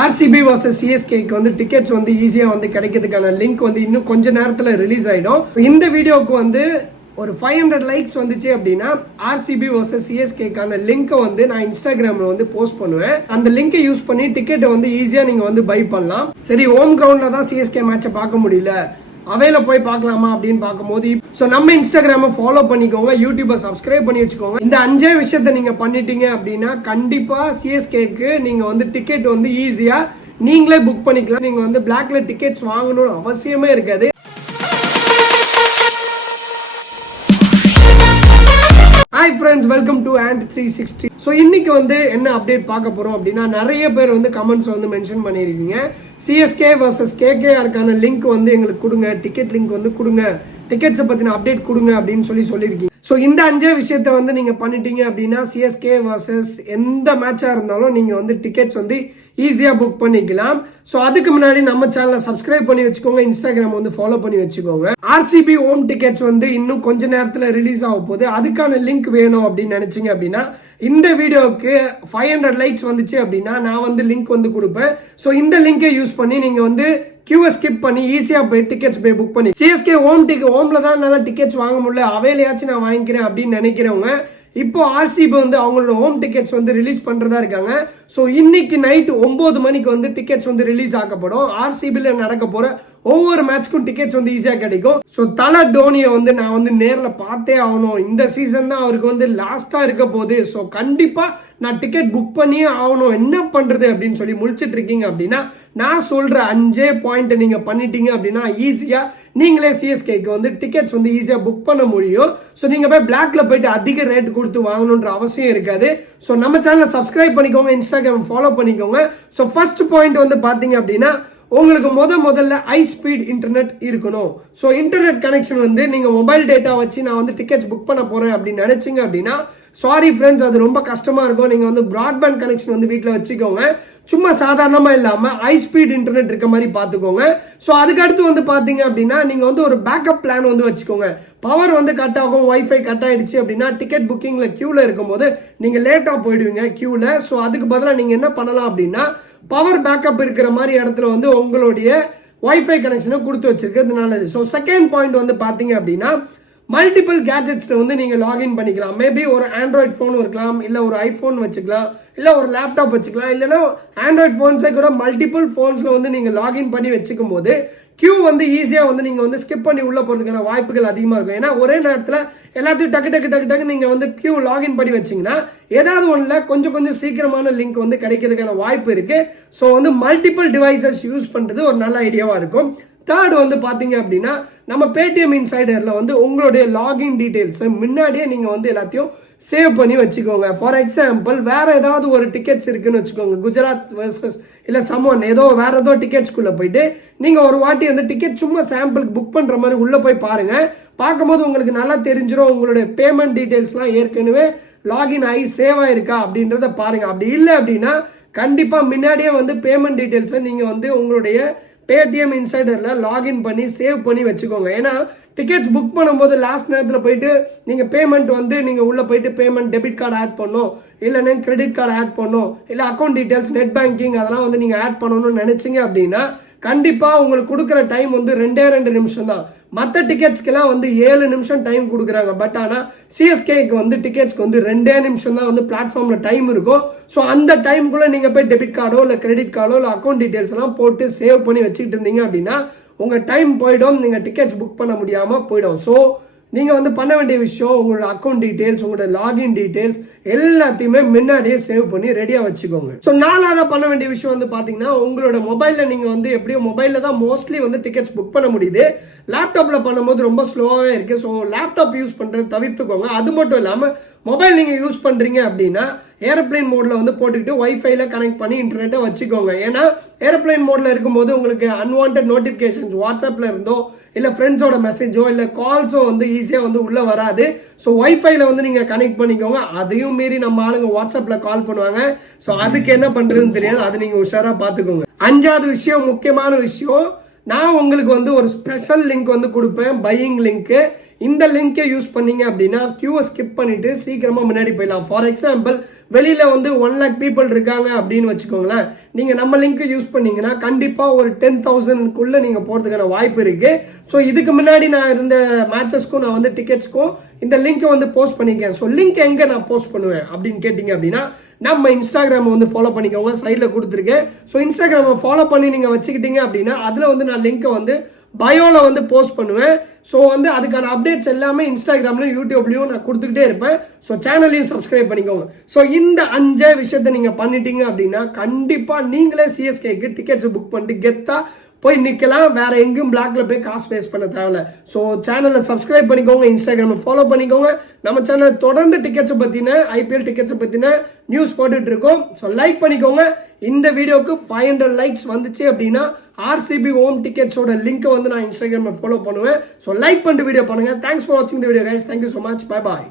RCB vs CSK க்கு வந்து tickets வந்து ஈஸியா வந்து கிடைக்கிறதுக்கான லிங்க் வந்து இன்னும் கொஞ்ச நேரத்துல ரிலீஸ் ஆயிடும். இந்த வீடியோக்கு வந்து ஒரு 500 லைக்ஸ் வந்துச்சு அப்படின்னா RCB vs CSK க்கான லிங்க் வந்து நான் இன்ஸ்டாகிராம்ல வந்து போஸ்ட் பண்ணுவேன். அந்த லிங்கை யூஸ் பண்ணி டிக்கெட்டை வந்து ஈஸியா நீங்க வந்து பை பண்ணலாம். சரி, ஹோம் கிரவுண்ட்ல தான் CSK மேட்சை பார்க்க முடியல, அவையில போய் பார்க்கலாமா அப்படின்னு பார்க்கும்போது நம்ம இன்ஸ்டாகிராமை ஃபாலோ பண்ணிக்கோங்க, யூடியூபை சப்ஸ்கிரைப் பண்ணி வச்சுக்கோங்க. இந்த 5 விஷயத்த நீங்க பண்ணிட்டீங்க அப்படின்னா கண்டிப்பா CSKக்கு நீங்க வந்து டிக்கெட் வந்து ஈஸியா நீங்களே புக் பண்ணிக்கலாம். நீங்க வந்து பிளாக்ல டிக்கெட்ஸ் வாங்கணும்னு அவசியமே இருக்காது. Hi friends, welcome to ANT 360. So இன்னைக்கு வந்து என்ன அப்டேட் பார்க்க போறோம் அப்படின்னா, நிறைய பேர் வந்து கமெண்ட்ஸ் வந்து மென்ஷன் பண்ணியிருக்கீங்க, CSK vs KKRக்கான லிங்க் வந்து எங்களுக்கு கொடுங்க, டிக்கெட் லிங்க் வந்து கொடுங்க, டிக்கெட்ஸை பத்தின அப்டேட் கொடுங்க அப்படின்னு சொல்லியிருக்கீங்க. ஸோ இந்த 5 விஷயத்த வந்து நீங்க பண்ணிட்டீங்க அப்படின்னா CSK vs எந்த மேட்சா இருந்தாலும் நீங்க வந்து டிக்கெட்ஸ் வந்து ஈஸியா புக் பண்ணிக்கலாம். ஸோ அதுக்கு முன்னாடி நம்ம சேனலை சப்ஸ்கிரைப் பண்ணி வச்சுக்கோங்க, இன்ஸ்டாகிராம் வந்து ஃபாலோ பண்ணி வச்சுக்கோங்க. RCB ஹோம் டிக்கெட்ஸ் வந்து இன்னும் கொஞ்ச நேரத்துல ரிலீஸ் ஆக போகுது. அதுக்கான லிங்க் வேணும் அப்படின்னு நினைச்சீங்க அப்படின்னா இந்த வீடியோக்கு 500 லைக்ஸ் வந்துச்சு அப்படின்னா நான் வந்து லிங்க் வந்து கொடுப்பேன். ஸோ இந்த லிங்கை யூஸ் பண்ணி நீங்க வந்து கியூவை ஸ்கிப் பண்ணி ஈஸியா போய் டிக்கெட்ஸ் போய் புக் பண்ணி CSK ஹோம்ல தான் நல்லா டிக்கெட்ஸ் வாங்க முடியல, அவையிலையாச்சும் நான் வாங்கிக்கிறேன் அப்படின்னு நினைக்கிறவங்க இப்போ RCB வந்து அவங்களோட ஹோம் டிக்கெட்ஸ் வந்து ரிலீஸ் பண்றதா இருக்காங்க. ஸோ இன்னைக்கு நைட் 9 மணிக்கு வந்து டிக்கெட்ஸ் வந்து ரிலீஸ் ஆக்கப்படும். RCBல நடக்க போற ஒவ்வொரு மேட்ச்க்கும் டிக்கெட்ஸ் வந்து ஈஸியா கிடைக்கும். ஸோ தல டோனியை வந்து நான் வந்து நேர்ல பார்த்தே ஆகணும், இந்த சீசன் தான் அவருக்கு வந்து லாஸ்டா இருக்க போகுது, ஸோ கண்டிப்பா நான் டிக்கெட் புக் பண்ணியே ஆகணும், என்ன பண்றது அப்படின்னு சொல்லி முழிச்சிட்டு இருக்கீங்க அப்படின்னா நான் சொல்ற 5 பாயிண்ட் நீங்க பண்ணிட்டீங்க அப்படின்னா ஈஸியா நீங்களே CSKக்கு வந்து டிக்கெட்ஸ் வந்து ஈஸியா புக் பண்ண முடியும். ஸோ நீங்க போய் பிளாக்ல போயிட்டு அதிக ரேட் கொடுத்து வாங்கணுன்ற அவசியம் இருக்காது. ஸோ நம்ம சேனலை சப்ஸ்கிரைப் பண்ணிக்கோங்க, இன்ஸ்டாகிராம் ஃபாலோ பண்ணிக்கோங்க. ஸோ ஃபர்ஸ்ட் பாயிண்ட் வந்து பாத்தீங்க அப்படின்னா உங்களுக்கு முதல்ல ஹை ஸ்பீட் இன்டர்நெட் இருக்கணும். ஸோ இன்டர்நெட் கனெக்ஷன் வந்து நீங்க மொபைல் டேட்டா வச்சு நான் வந்து டிக்கெட்ஸ் புக் பண்ண போறேன் அப்படின்னு நினைச்சீங்க அப்படின்னா சாரி ஃப்ரெண்ட்ஸ், அது ரொம்ப கஷ்டமா இருக்கும். நீங்க வந்து பிராட்பேண்ட் கனெக்ஷன் வந்து வீட்டில் வச்சுக்கோங்க, சும்மா சாதாரணமா இல்லாம ஹை ஸ்பீட் இன்டர்நெட் இருக்க மாதிரி பாத்துக்கோங்க. ஸோ அதுக்கு அடுத்து வந்து பாத்தீங்க அப்படின்னா நீங்க வந்து ஒரு பேக்கப் பிளான் வந்து வச்சுக்கோங்க. பவர் வந்து கட் ஆகும், வைஃபை கட் ஆயிடுச்சு அப்படின்னா டிக்கெட் புக்கிங்ல கியூல இருக்கும்போது நீங்க லேட்டா போயிடுவீங்க கியூல. ஸோ அதுக்கு பதிலாக நீங்க என்ன பண்ணலாம் அப்படின்னா பவர் பேக்கப் இருக்கிற மாதிரி இடத்துல வந்து உங்களுடைய வைஃபை கனெக்ஷனை கொடுத்து வச்சிருக்கிறது நல்லது. ஸோ செகண்ட் பாயிண்ட் வந்து பாத்தீங்க அப்படின்னா மல்டிபிள் கேஜெட்ஸ்ல வந்து நீங்க லாகின் பண்ணிக்கலாம். மேபி ஒரு ஆண்ட்ராய்ட் போன் இருக்கலாம், இல்ல ஒரு ஐபோன் வச்சுக்கலாம், இல்ல ஒரு லேப்டாப் வச்சுக்கலாம், இல்லைன்னா ஆண்ட்ராய்ட் போன்ஸை கூட மல்டிபிள் போன்ஸ்ல வந்து நீங்க லாகின் பண்ணி வச்சுக்கும் போது கியூ வந்து ஈஸியா வந்து நீங்க வந்து ஸ்கிப் பண்ணி உள்ள போறதுக்கான வாய்ப்புகள் அதிகமா இருக்கும். ஏன்னா ஒரே நேரத்துல எல்லாத்தையும் டக்கு நீங்க வந்து கியூ லாகின் பண்ணி வச்சீங்கன்னா ஏதாவது ஒண்ணுல கொஞ்சம் சீக்கிரமான லிங்க் வந்து கிடைக்கிறதுக்கான வாய்ப்பு இருக்கு. ஸோ வந்து மல்டிபிள் டிவைசஸ் யூஸ் பண்றது ஒரு நல்ல ஐடியாவா இருக்கும். தேர்ட் வந்து பாத்தீங்க அப்படின்னா நம்ம பேடிஎம் இன்சைடர்ல வந்து உங்களுடைய லாகின் டீடைல்ஸ் முன்னாடியே நீங்க வந்து எல்லாத்தையும் சேவ் பண்ணி வச்சுக்கோங்க. ஃபார் எக்ஸாம்பிள் வேற ஏதாவது ஒரு டிக்கெட்ஸ் இருக்குன்னு வச்சுக்கோங்க, குஜராத் வர்சஸ் இல்ல சமோன் வேற ஏதோ டிக்கெட்ஸ்குள்ள போயிட்டு நீங்க ஒரு வாட்டி அந்த டிக்கெட் சும்மா சாம்பிளுக்கு புக் பண்ற மாதிரி உள்ள போய் பாருங்க. பார்க்கும்போது உங்களுக்கு நல்லா தெரிஞ்சிடும் உங்களுடைய பேமெண்ட் டீடைல்ஸ்லாம் ஏற்கனவே லாகின் ஆகி சேவ் ஆயிருக்கா அப்படின்றத பாருங்க. அப்படி இல்லை அப்படின்னா கண்டிப்பா முன்னாடியே வந்து பேமெண்ட் டீடைல்ஸை நீங்க வந்து உங்களுடைய பேடிஎம் இன்சைடர்ல லாகின் பண்ணி சேவ் பண்ணி வச்சுக்கோங்க. ஏன்னா டிக்கெட்ஸ் புக் பண்ணும்போது லாஸ்ட் நேரத்தில் போயிட்டு நீங்க பேமெண்ட் வந்து நீங்க உள்ள போயிட்டு பேமெண்ட் டெபிட் கார்டு ஆட் பண்ணும், இல்லைன்னா கிரெடிட் கார்டு ஆட் பண்ணும், இல்ல அக்கௌண்ட் டீடைல்ஸ் நெட் பேங்கிங் அதெல்லாம் வந்து நீங்க ஆட் பண்ணணும்னு நினைச்சீங்க அப்படின்னா கண்டிப்பா உங்களுக்கு கொடுக்குற டைம் வந்து 2 நிமிஷம் தான். மற்ற டிக்கெட்ஸ்க்கெல்லாம் வந்து 7 நிமிஷம் டைம் கொடுக்குறாங்க. பட் ஆனால் CSKக்கு வந்து டிக்கெட்ஸ்க்கு வந்து 2 நிமிஷம் தான் வந்து பிளாட்ஃபார்ம்ல டைம் இருக்கும். ஸோ அந்த டைமுக்குள்ள நீங்க போய் டெபிட் கார்டோ இல்லை கிரெடிட் கார்டோ இல்லை அக்கௌண்ட் டீடைல்ஸ் எல்லாம் போட்டு சேவ் பண்ணி வச்சுக்கிட்டு இருந்தீங்க அப்படின்னா உங்க டைம் போயிடும், நீங்க டிக்கெட்ஸ் புக் பண்ண முடியாம போயிடும். ஸோ நீங்க வந்து பண்ண வேண்டிய விஷயம் உங்களோட அக்கௌண்ட் டீடைல்ஸ், உங்களோட லாகின் டீடைல்ஸ் எல்லாத்தையுமே முன்னாடியே சேவ் பண்ணி ரெடியா வச்சுக்கோங்க. ஸோ நாலாவதா பண்ண வேண்டிய விஷயம் வந்து பாத்தீங்கன்னா உங்களோட மொபைல்ல நீங்க வந்து எப்படியோ மொபைல்ல தான் மோஸ்ட்லி வந்து டிக்கெட்ஸ் புக் பண்ண முடியுது, லேப்டாப்ல பண்ணும்போது ரொம்ப ஸ்லோவாவே இருக்கு. ஸோ லேப்டாப் யூஸ் பண்றது தவிர்த்துக்கோங்க. அது மட்டும் இல்லாம மொபைல் நீங்க யூஸ் பண்றீங்க அப்படின்னா ஏரோப்ளைன் மோட்ல வந்து போட்டுக்கிட்டு வைஃபைல கனெக்ட் பண்ணி இன்டர்நெட்டை வச்சுக்கோங்க. ஏன்னா ஏரோப்ளைன் மோட்ல இருக்கும்போது உங்களுக்கு அன்வான்ட் நோட்டிபிகேஷன்ஸ் வாட்ஸ்அப்ல இருந்தோ இல்ல ஃப்ரெண்ட்ஸோட மெசேஜோ இல்ல கால்ஸோ வந்து ஈஸியா வந்து உள்ள வராது. ஸோ வைஃபைல வந்து நீங்க கனெக்ட் பண்ணிக்கோங்க. அதையும் மீறி நம்ம ஆளுங்க வாட்ஸ்அப்ல கால் பண்ணுவாங்க. ஸோ அதுக்கு என்ன பண்றதுன்னு தெரியாது, அது நீங்க உஷாரா பாத்துக்கோங்க. 5வது விஷயம், முக்கியமான விஷயம், நான் உங்களுக்கு வந்து ஒரு ஸ்பெஷல் லிங்க் வந்து கொடுப்பேன், பையிங் லிங்க். இந்த லிங்கை யூஸ் பண்ணீங்க அப்படின்னா கியூவை ஸ்கிப் பண்ணிட்டு சீக்கிரமா முன்னாடி போயிடலாம். ஃபார் எக்ஸாம்பிள் வெளியில வந்து 1 lakh people இருக்காங்க அப்படின்னு வச்சுக்கோங்களேன். நீங்க நம்ம லிங்க் யூஸ் பண்ணீங்கன்னா கண்டிப்பா ஒரு 10,000க்குள்ள நீங்க போறதுக்கான வாய்ப்பு இருக்கு. ஸோ இதுக்கு முன்னாடி நான் இருந்த மேட்சஸ்க்கும் நான் வந்து டிக்கெட்ஸ்க்கும் இந்த லிங்க் வந்து போஸ்ட் பண்ணிக்கேன். ஸோ லிங்க் எங்க நான் போஸ்ட் பண்ணுவேன் அப்படின்னு கேட்டீங்க அப்படின்னா நம்ம இன்ஸ்டாகிராம் வந்து ஃபாலோ பண்ணிக்கோங்க, சைட்ல கொடுத்துருக்கேன். ஸோ இன்ஸ்டாகிராமை ஃபாலோ பண்ணி நீங்க வச்சுக்கிட்டீங்க அப்படின்னா அதுல வந்து நான் லிங்கை வந்து பயோல வந்து போஸ்ட் பண்ணுவேன். ஸோ வந்து அதுக்கான அப்டேட்ஸ் எல்லாமே இன்ஸ்டாகிராம்லயும் யூடியூப்லயும் நான் கொடுத்துக்கிட்டே இருப்பேன். ஸோ சேனலையும் சப்ஸ்கிரைப் பண்ணிக்கோங்க. ஸோ இந்த 5 விஷயத்த நீங்க பண்ணிட்டீங்க அப்படின்னா கண்டிப்பா நீங்களே சிஎஸ்கேக்கு டிக்கெட்ஸ் புக் பண்ணிட்டு கெத்தா போய் நிக்கலாம். வேற எங்கேயும் பிளாக்ல போய் காசு வேஸ்ட் பண்ண தேவையில்ல. ஸோ சேனலை சப்ஸ்கிரைப் பண்ணிக்கோங்க, இன்ஸ்டாகிராமை ஃபாலோ பண்ணிக்கோங்க. நம்ம சேனல் தொடர்ந்து டிக்கெட்ஸை பத்தின ஐபிஎல் டிக்கெட்ஸை பத்தின நியூஸ் போட்டுட்டு இருக்கோம். ஸோ லைக் பண்ணிக்கோங்க. இந்த வீடியோக்கு 500 லைக்ஸ் வந்துச்சு அப்படின்னா ஆர்சிபி ஹோம் டிக்கெட்ஸோட லிங்க் வந்து நான் இன்ஸ்டாகிராமில் ஃபாலோ பண்ணுவேன். ஸோ லைக் பண்ணிட்டு வீடியோ பண்ணுங்க. தேங்க்ஸ் ஃபார் வாட்சிங் the video guys. Thank you so much. Bye bye.